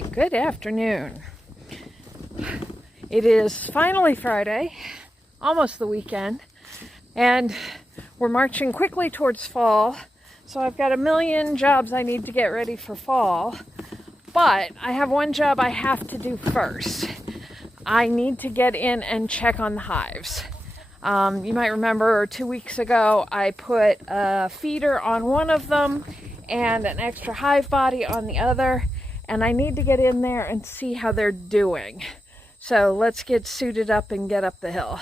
right, good afternoon. It is finally Friday, almost the weekend, and we're marching quickly towards fall. So I've got a million jobs I need to get ready for fall, but I have one job I have to do first. I need to get in and check on the hives. You might remember 2 weeks ago I put a feeder on one of them and an extra hive body on the other, and I need to get in there and see how they're doing. So let's get suited up and get up the hill.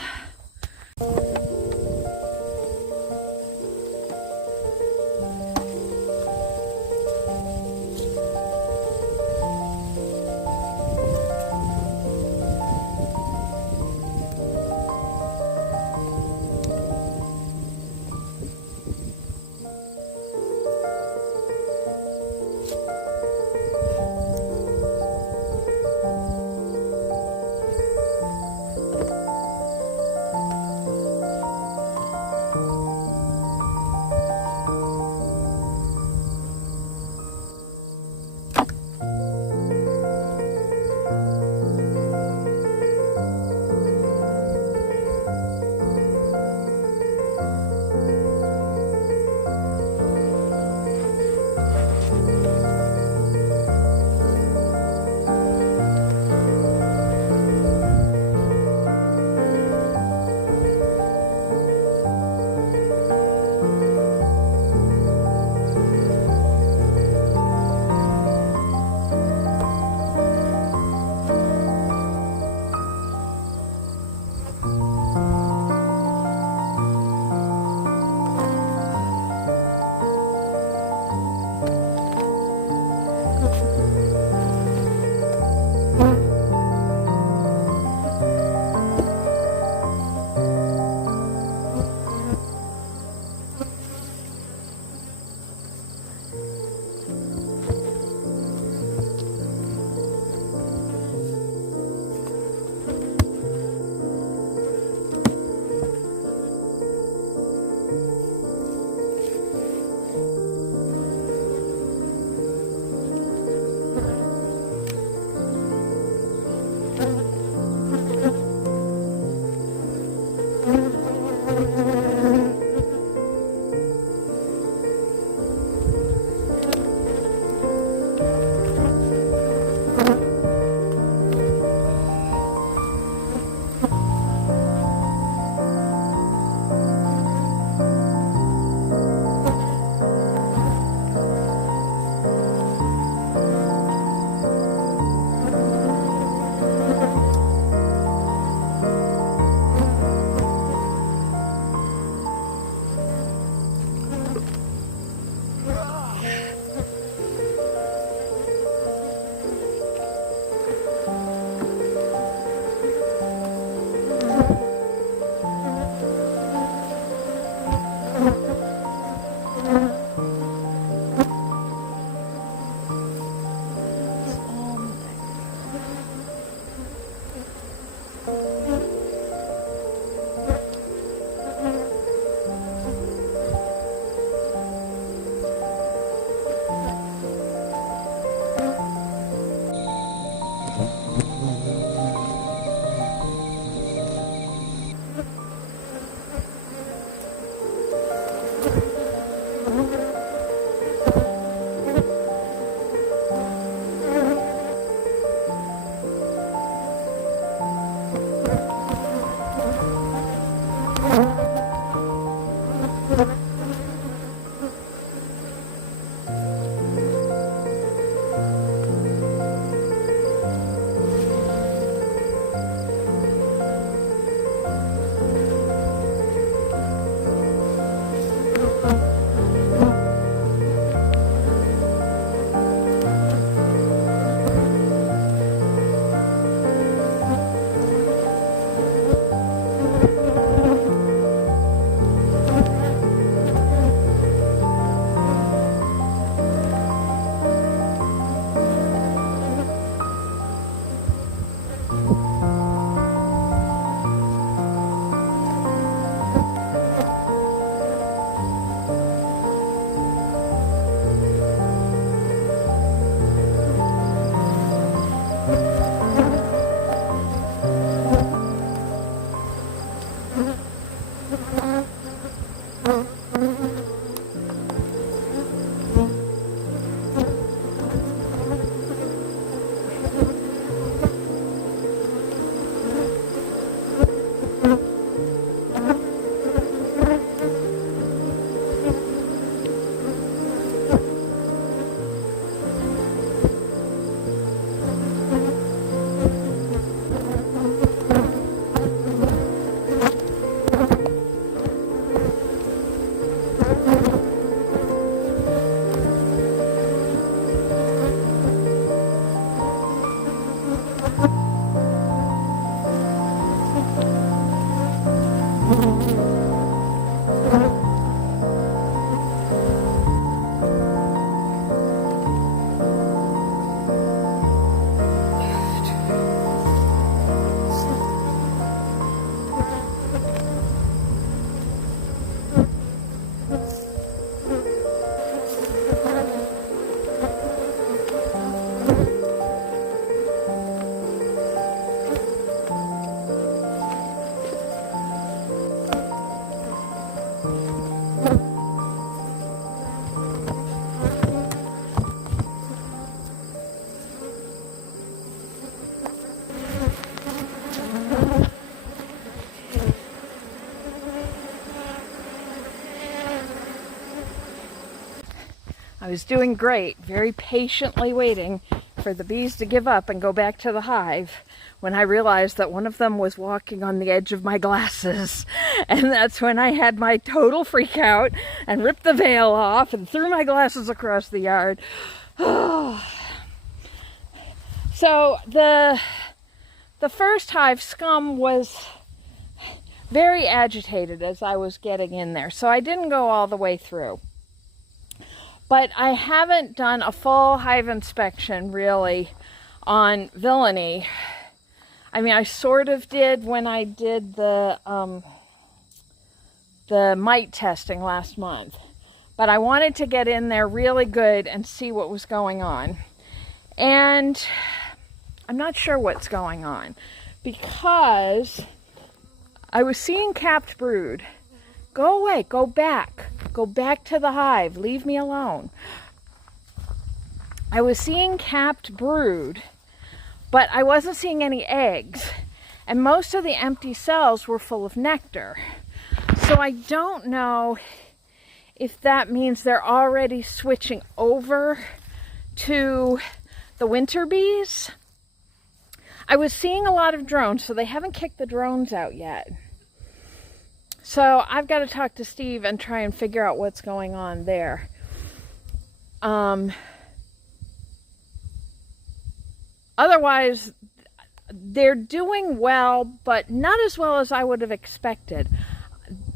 I was doing great, very patiently waiting for the bees to give up and go back to the hive when I realized that one of them was walking on the edge of my glasses. And that's when I had my total freak out and ripped the veil off and threw my glasses across the yard. So the first hive, Scum, was very agitated as I was getting in there, so I didn't go all the way through. But I haven't done a full hive inspection, really, on Villainy. I mean, I sort of did when I did the mite testing last month. But I wanted to get in there really good and see what was going on. And I'm not sure what's going on, because I was seeing capped brood. Go away, go back to the hive, leave me alone. I was seeing capped brood, but I wasn't seeing any eggs, and most of the empty cells were full of nectar. So I don't know if that means they're already switching over to the winter bees. I was seeing a lot of drones, so they haven't kicked the drones out yet. So I've got to talk to Steve and try and figure out what's going on there. Otherwise, they're doing well, but not as well as I would have expected.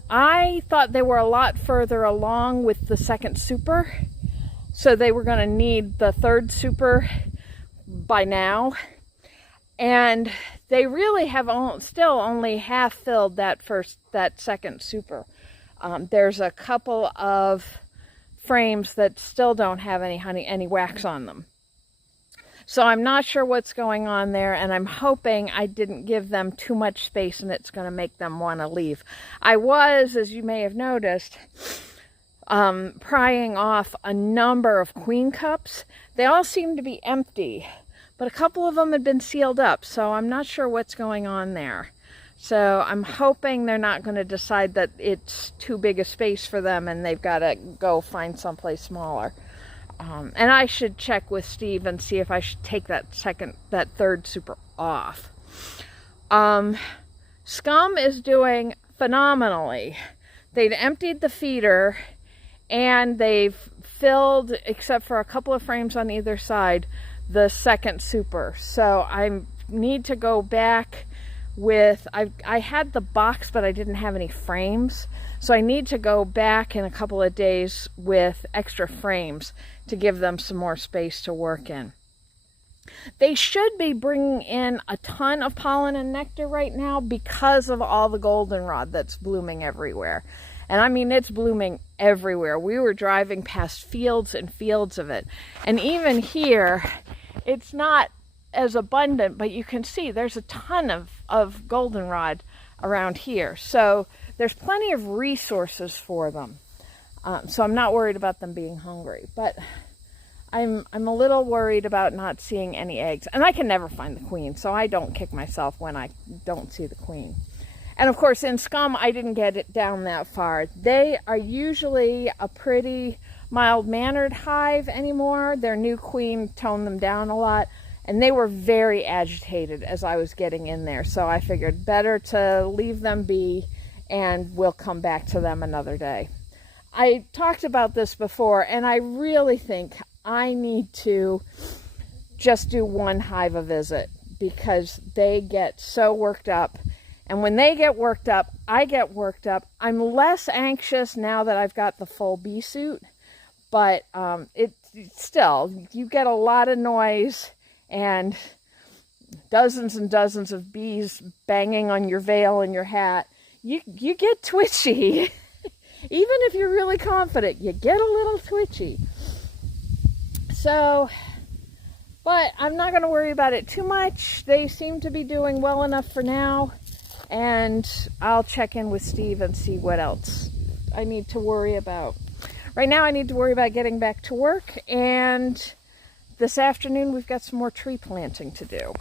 I thought they were a lot further along with the second super, so they were going to need the third super by now. And they really have still only half filled that second super. There's a couple of frames that still don't have any wax on them. So I'm not sure what's going on there, and I'm hoping I didn't give them too much space and it's going to make them want to leave. I was, as you may have noticed, prying off a number of queen cups. They all seem to be empty, but a couple of them had been sealed up, so I'm not sure what's going on there. So I'm hoping they're not going to decide that it's too big a space for them and they've got to go find someplace smaller. And I should check with Steve and see if I should take that third super off. Scum is doing phenomenally. They've emptied the feeder and they've filled, except for a couple of frames on either side, the second super. So I need to go back with, I had the box, but I didn't have any frames. So I need to go back in a couple of days with extra frames to give them some more space to work in. They should be bringing in a ton of pollen and nectar right now because of all the goldenrod that's blooming everywhere. And I mean, it's blooming everywhere. We were driving past fields and fields of it. And even here, it's not as abundant, but you can see there's a ton of goldenrod around here. So there's plenty of resources for them. So I'm not worried about them being hungry, but I'm a little worried about not seeing any eggs. And I can never find the queen, so I don't kick myself when I don't see the queen. And of course, in Scum, I didn't get it down that far. They are usually a pretty mild-mannered hive anymore. Their new queen toned them down a lot, and they were very agitated as I was getting in there. So I figured better to leave them be, and we'll come back to them another day. I talked about this before, and I really think I need to just do one hive a visit because they get so worked up And when they get worked up, I get worked up. I'm less anxious now that I've got the full bee suit, but still, you get a lot of noise and dozens and dozens of bees banging on your veil and your hat. You get twitchy. Even if you're really confident, you get a little twitchy. So, but I'm not going to worry about it too much. They seem to be doing well enough for now. And I'll check in with Steve and see what else I need to worry about. Right now I need to worry about getting back to work, and this afternoon we've got some more tree planting to do.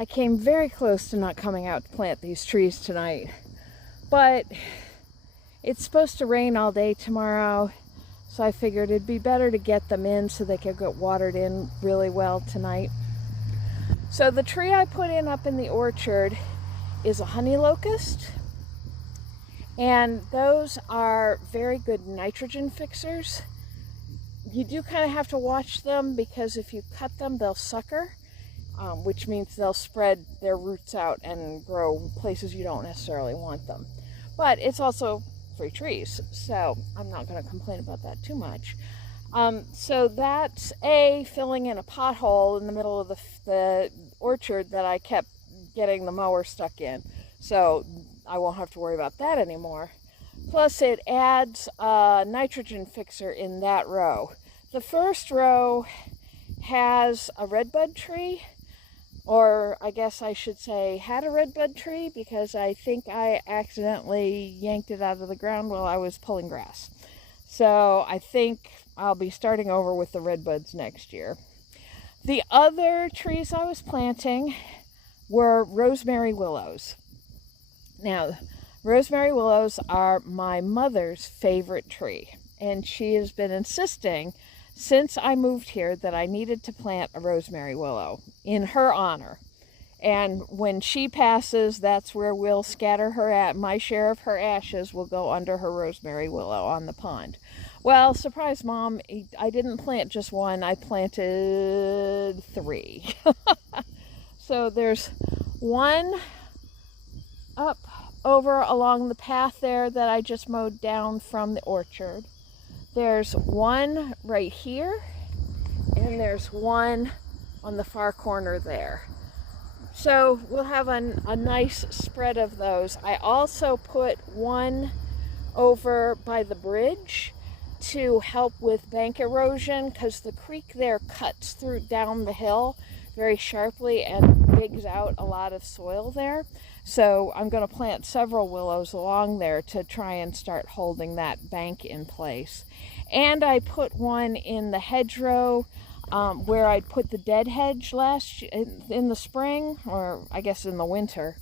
I came very close to not coming out to plant these trees tonight, but it's supposed to rain all day tomorrow, so I figured it'd be better to get them in so they could get watered in really well tonight. So the tree I put in up in the orchard is a honey locust, and those are very good nitrogen fixers. You do kind of have to watch them because if you cut them, they'll sucker, which means they'll spread their roots out and grow places you don't necessarily want them. But it's also free trees, so I'm not going to complain about that too much. So that's filling in a pothole in the middle of the orchard that I kept getting the mower stuck in. So I won't have to worry about that anymore. Plus it adds a nitrogen fixer in that row. The first row has a redbud tree, or I guess I should say had a redbud tree, because I think I accidentally yanked it out of the ground while I was pulling grass. So I think I'll be starting over with the redbuds next year. The other trees I was planting were rosemary willows. Now, rosemary willows are my mother's favorite tree, and she has been insisting since I moved here that I needed to plant a rosemary willow in her honor. And when she passes, that's where we'll scatter her my share of her ashes will go under her rosemary willow on the pond. Well, surprise, Mom, I didn't plant just one, I planted 3. So there's one up over along the path there that I just mowed down from the orchard. There's one right here, and there's one on the far corner there. So we'll have a nice spread of those. I also put one over by the bridge to help with bank erosion, because the creek there cuts through down the hill very sharply and digs out a lot of soil there. So I'm going to plant several willows along there to try and start holding that bank in place. And I put one in the hedgerow where I put the dead hedge in the spring, or I guess in the winter,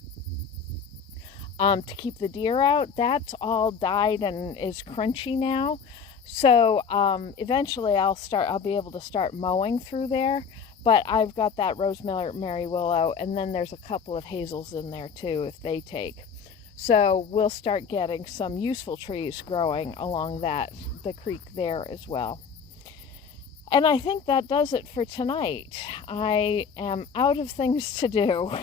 to keep the deer out. That's all died and is crunchy now. So eventually I'll be able to start mowing through there. But I've got that rosemary willow, and then there's a couple of hazels in there too if they take. So we'll start getting some useful trees growing along the creek there as well. And I think that does it for tonight. I am out of things to do.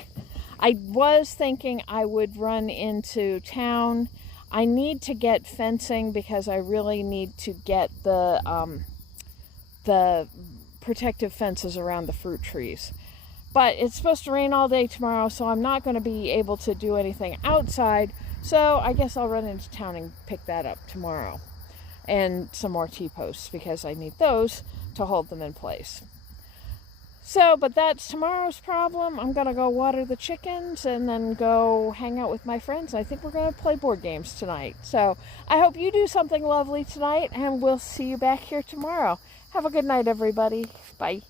I was thinking I would run into town. I need to get fencing because I really need to get the protective fences around the fruit trees. But it's supposed to rain all day tomorrow, so I'm not going to be able to do anything outside. So I guess I'll run into town and pick that up tomorrow. And some more T-posts, because I need those to hold them in place. So, but that's tomorrow's problem. I'm going to go water the chickens and then go hang out with my friends. I think we're going to play board games tonight. So I hope you do something lovely tonight, and we'll see you back here tomorrow. Have a good night, everybody. Bye.